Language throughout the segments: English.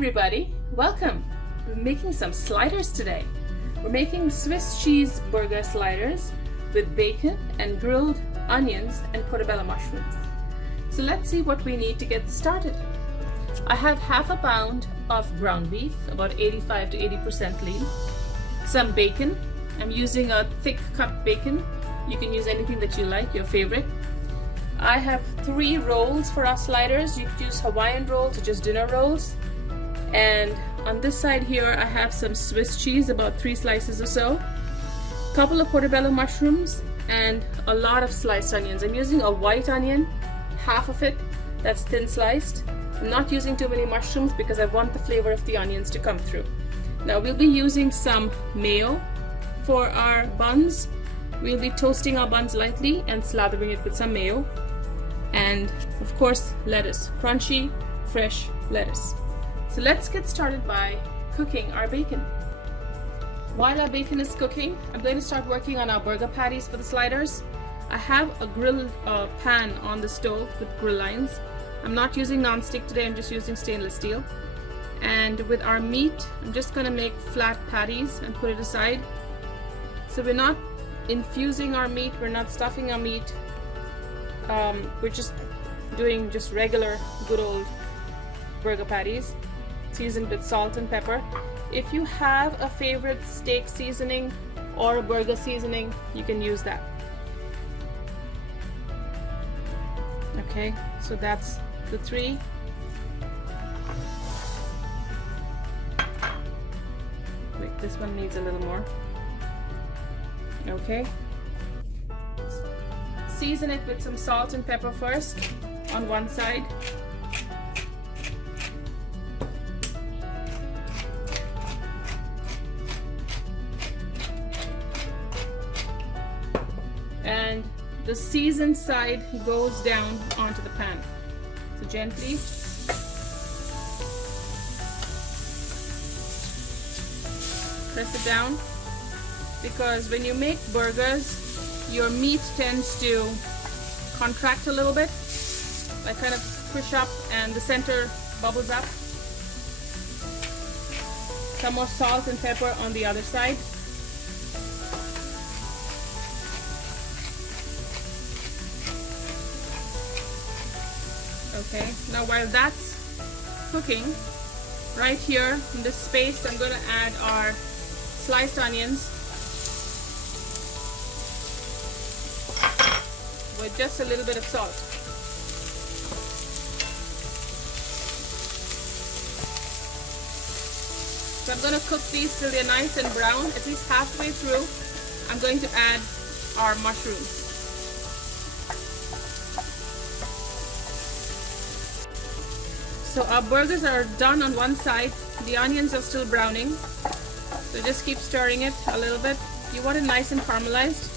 everybody, welcome. We're making some sliders today. We're making Swiss cheese burger sliders with bacon and grilled onions and portobello mushrooms. So let's see what we need to get started. I have half a pound of ground beef, about 85 to 80% lean, some bacon. I'm using a thick cut bacon. You can use anything that you like, your favorite. I have 3 rolls for our sliders. You could use Hawaiian rolls or just dinner rolls. And on this side here, I have some Swiss cheese, about 3 slices or so, a couple of portobello mushrooms, and a lot of sliced onions. I'm using a white onion, half of it, that's thin sliced. I'm not using too many mushrooms because I want the flavor of the onions to come through. Now we'll be using some mayo for our buns. We'll be toasting our buns lightly and slathering it with some mayo. And of course, lettuce, crunchy, fresh lettuce. So let's get started by cooking our bacon. While our bacon is cooking, I'm going to start working on our burger patties for the sliders. I have a grill pan on the stove with grill lines. I'm not using non-stick today, I'm just using stainless steel. And with our meat, I'm just going to make flat patties and put it aside. So we're not infusing our meat, we're not stuffing our meat. We're just doing just regular good old burger patties, seasoned with salt and pepper. If you have a favorite steak seasoning or a burger seasoning, you can use that. Okay, so that's the 3. Wait, this one needs a little more. Okay. Season it with some salt and pepper first on one side. And the seasoned side goes down onto the pan. So gently. Press it down, because when you make burgers, your meat tends to contract a little bit, like kind of squish up, and the center bubbles up. Some more salt and pepper on the other side. Okay, now while that's cooking, right here in this space, I'm going to add our sliced onions with just a little bit of salt. So I'm going to cook these till they're nice and brown. At least halfway through, I'm going to add our mushrooms. So our burgers are done on one side. The onions are still browning. So just keep stirring it a little bit. You want it nice and caramelized.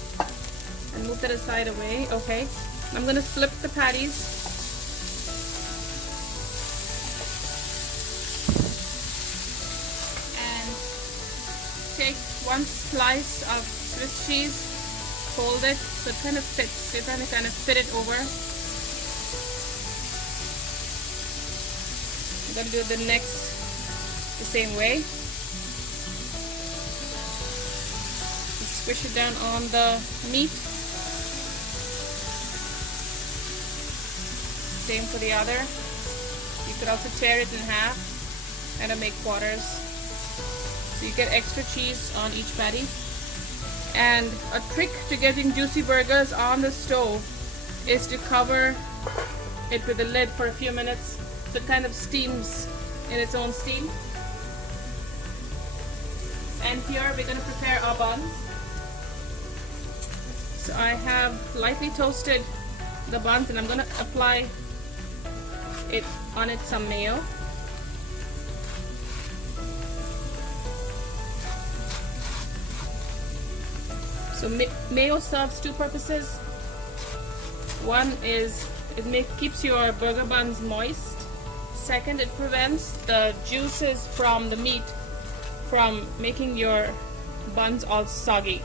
And move that aside away. Okay. I'm going to flip the patties. And take one slice of Swiss cheese, fold it so it kind of fits. You're trying to kind of fit it over. I'm going to do the next the same way. Squish it down on the meat. Same for the other. You could also tear it in half and make quarters. So you get extra cheese on each patty. And a trick to getting juicy burgers on the stove is to cover it with a lid for a few minutes so it kind of steams in its own steam. And here we're going to prepare our buns. So I have lightly toasted the buns and I'm going to apply on it some mayo. So mayo serves 2 purposes. One is it keeps your burger buns moist. Second, it prevents the juices from the meat from making your buns all soggy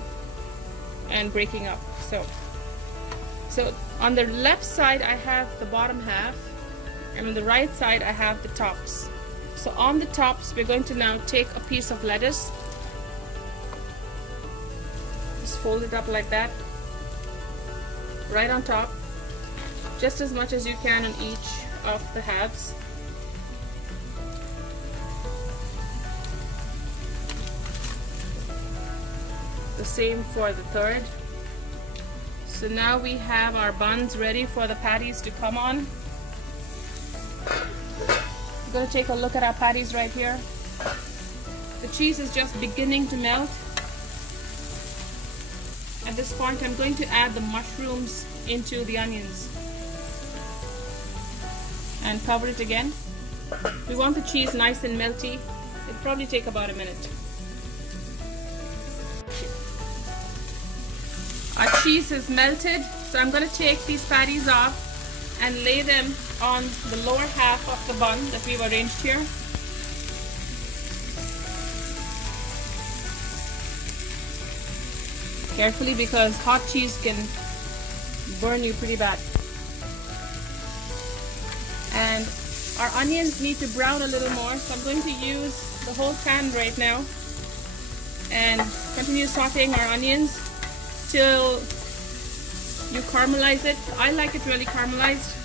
and breaking up. So on the left side I have the bottom half, and on the right side I have the tops. So on the tops, we're going to now take a piece of lettuce. Just fold it up like that, right on top, just as much as you can on each of the halves. The same for the third. So now we have our buns ready for the patties to come on. We're going to take a look at our patties right here. The cheese is just beginning to melt. At this point, I'm going to add the mushrooms into the onions and cover it again. We want the cheese nice and melty. It'll probably take about a minute. Our cheese is melted, so I'm going to take these patties off and lay them on the lower half of the bun that we've arranged here. Carefully, because hot cheese can burn you pretty bad. And our onions need to brown a little more, so I'm going to use the whole pan right now and continue sauteing our onions till you caramelize it. I like it really caramelized.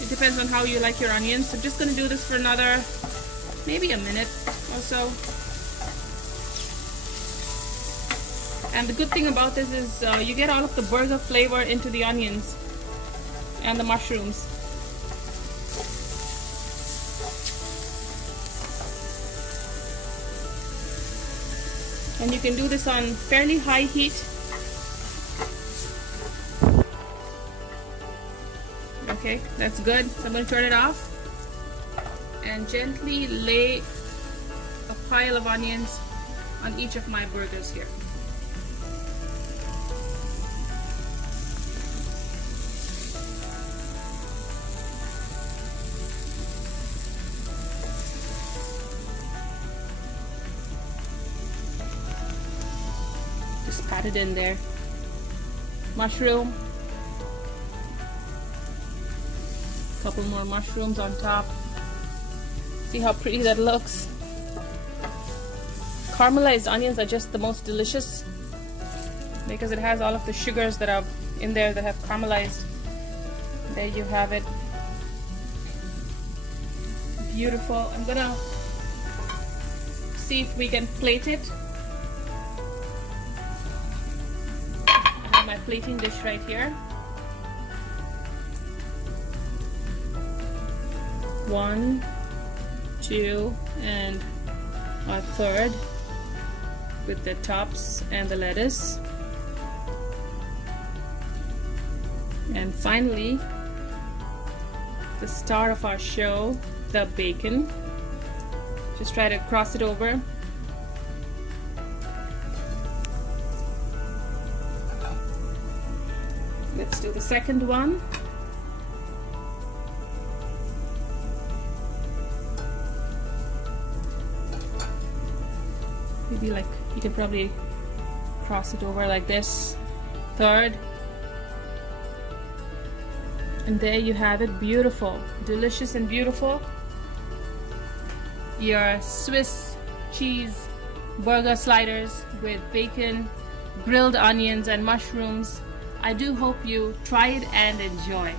It depends on how you like your onions. So I'm just going to do this for another maybe a minute or so. And the good thing about this is you get all of the burger flavor into the onions and the mushrooms. And you can do this on fairly high heat. Okay, that's good. So I'm going to turn it off and gently lay a pile of onions on each of my burgers here. Just pat it in there. Mushroom. Couple more mushrooms on top. See how pretty that looks. Caramelized onions are just the most delicious because it has all of the sugars that are in there that have caramelized. There you have it. Beautiful. I'm gonna see if we can plate it. I have my plating dish right here. One, two, and our third with the tops and the lettuce. And finally, the star of our show, the bacon. Just try to cross it over. Let's do the second one. Maybe like you can probably cross it over like this. Third. And there you have it. Beautiful, delicious and beautiful. Your Swiss cheese burger sliders with bacon, grilled onions and mushrooms. I do hope you try it and enjoy.